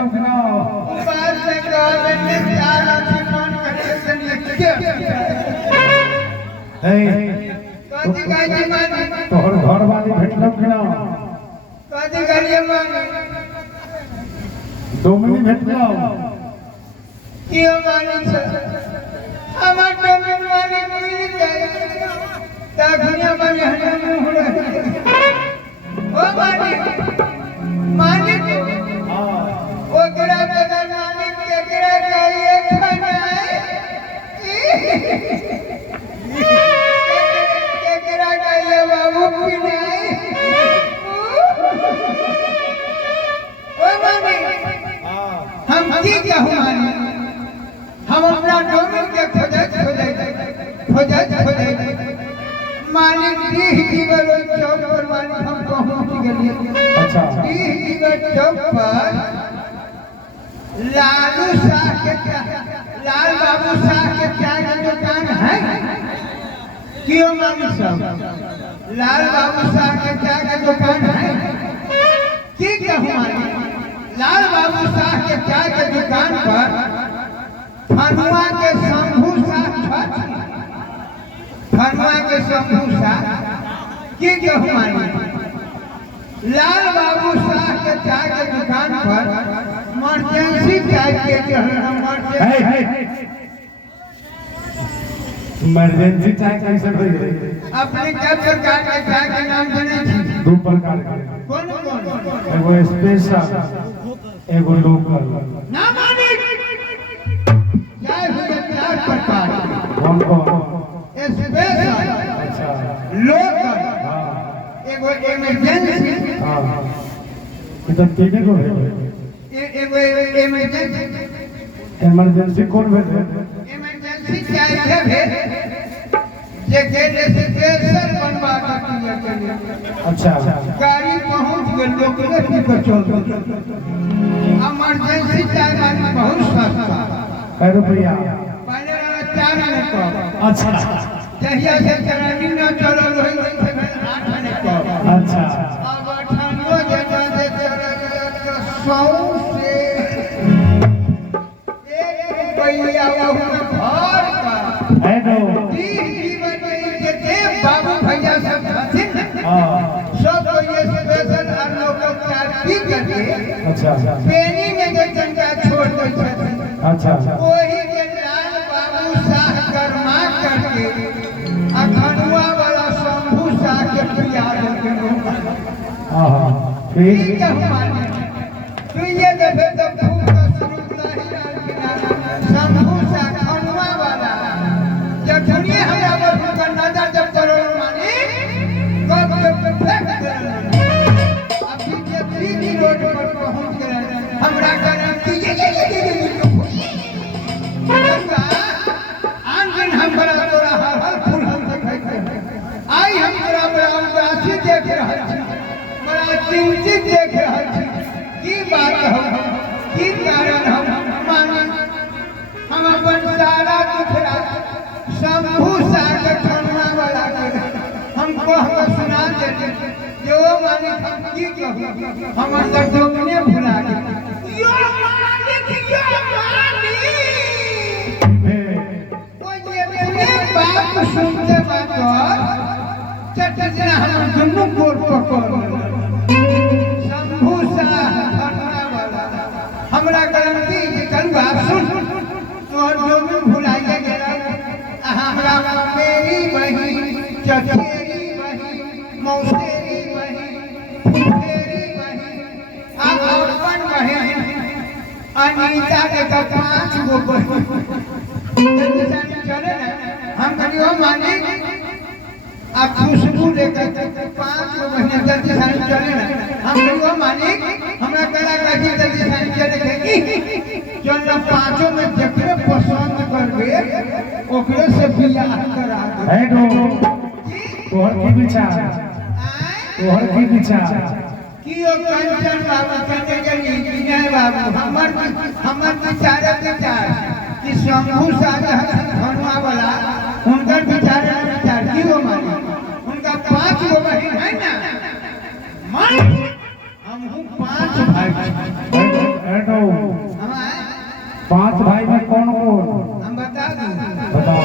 भेटलो कि ना बात से कहने चार आदमी मन करे से लिखे हे कदी गाजी मानी तोहर घर वाली भेटलो कि ना कदी गाजी मानी डोमिनी भेटलो कियो मानी छ हमार डोमिन मानी मिल गए ताखुनिया मानी हने मुहरे ओ मानी मानी ओ गिरा बेगा मानी के गिरा चाहिए खाना के गिरा चाहिए बाबू पिनाई ओ मानी हम की कहूं मानी हम अपना डोमिन के खोजे मालिक डीह जीवन चौक पर मालिक हम पहुंच गए। अच्छा डीह जीवन चौक पर लालू शाह के लाल बाबू शाह के चाय की दुकान है क्यों मालिक साहब लाल बाबू शाह के चाय की दुकान है की कहूं मालिक लाल बाबू शाह के चाय की दुकान पर फनुआ के शंभू शाह फनुआ के शंभू शाह की कहूं मानी लाल बाबू शाह के चाय के दुकान पर इमरजेंसी चाय के इमरजेंसी चाय कैसे भरी अपने क्या प्रकार के चाय के नाम जाने छी दो प्रकार के कौन कौन एगो स्पेशल एगो लोकल ना मानी चाय हुए चार प्रकार कौन कौन स्पेशल अच्छा लोकल हां एगो इमरजेंसी हां इधर तीन को है एगो इमरजेंसी इमरजेंसी कौन भेजे इमरजेंसी चाय है जे के स्पेशल बनवा के दिया के अच्छा गाड़ी पहुंच गई लोग के पर चल इमरजेंसी चाय वाली बहुत सस्ता कै रुपया पहले वाला 4 आने का अच्छा जहिया से चरानी न चलो रही से 8 आने का अच्छा अब 98 जगह से चला 100 से 1 रुपया वो भर का है दो जीवन के देव बाबू भैया सब हथिन हां सब ये स्पेशल और लोकल चाय पी करके अच्छा पेनी में जो जनता छोड़ दे छथिन अच्छा वही के लाल बाबू शाह कर्मा करके अखनुआ वाला शंभू शाह के पिया के हां फिर ठीक है हमारे तू ये देखे तो फूल का स्वरूप नहीं शंभू शाह खनुआ वाला जब दुनिया हमरा पर नजर जब करो मानी कब जब फेंक दे अभी ये सीधी रोड पर पहुंच गए हमरा कहना कि ये आन दिन हम बड़ा तोरा हर फूल हम देखे आई हम बड़ा बड़ा उदासी देख रहे छी बड़ा चिंतित देख रहे छी की बात हम की कारण हम मानी हम अपन सारा दुखड़ा शंभू शाह के खनुआ वाला के हम कह के सुना देते जो मानी हम की कहू हम अंदर डोमिने भुला गए यो मालिक यो मानी बात सुनते बात चटजना हम दुनू गोर पकड़ शंभू शाह खनुआ वाला हमरा गारंटी कल बात सुन तोहर डोमिन भुलाइए गेला हमरा मेरी बहिन चचेरी बहिन मौसेरी बहिन फुफेरी बहिन अपन बहिन अनीता के 5 गो बहिन चले ना हम कहियो मानी आ खुशबू लेकर 5 गो महीने जल्दी सारी चले ना हम कहियो मानी हमरा कला काजी जल्दी सारी चले की जो न 5 में जकरे पसंद करबे ओकरे से बियाह करा दे है दो तोहर की विचार तोहर की विचार कियो कंचन बाबू कहते जल्दी विजय बाबू हमर विचार कि शंभू शाह खनुआ वाला उनका विचार की हो मानी उनका 5 गो बहिन है ना मान हम 5 भाई बैठो। हमारे 5 भाई में कौन कौन? हम बता दूं बताओ।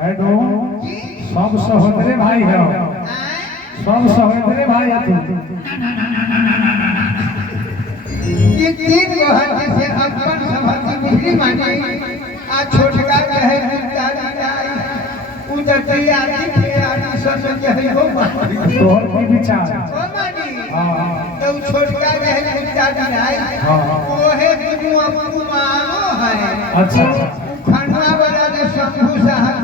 बैठो। सब सहोदरे भाई है, सब सहोदरे भाई है तुम। ये 3 गोहर से अपन समझ बिजली माने आ छोटका कहे उदती आदि सब के है हो मानी तोहर की विचार। हो मानी हाँ तो छोटका कहे कुत्ता दिलाई ओहे कुआ कुमारो है। अच्छा। खंडवा वाला ने शंभू साहब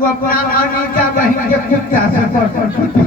वो अपना अनीता बहन के कुत्ता से पर मीठी